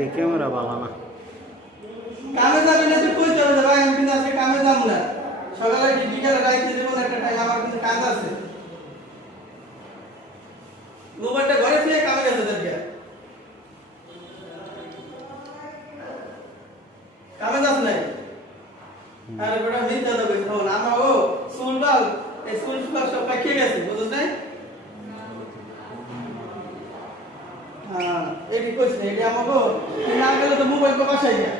এই ক্যামেরা ভালো না। কামে যাবি না তুই কই যাবে ভাই আমি কিন্তু আজকে কামে যাব না সকালে ডিউটি করে রাইতে দেব একটা টাইম আমার কিছু কাজ আছে মোবাইলটা ঘরে থেকে কামে গেছে দেখে কামে যাস নাই আরে বড় মিথ্যা দেবে তখন আমার ও স্কুল বাল এই স্কুল সব পাকিয়ে গেছে বুঝছ নাই হ্যাঁ এটি কইছ না এটি আমাকে না গেলে তো মোবাইল কো বাসায় যা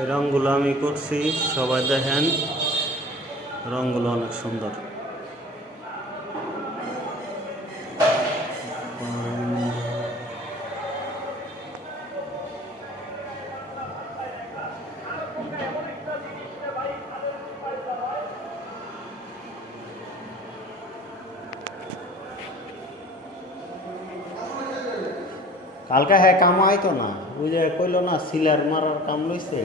এই রঙগুলো আমি করছি, সবাই দেখেন রঙগুলো অনেক সুন্দর। কালকে হ্যাঁ কাম আইতো না, ওই যে কইলো না সিলার মারার কাম লইছে।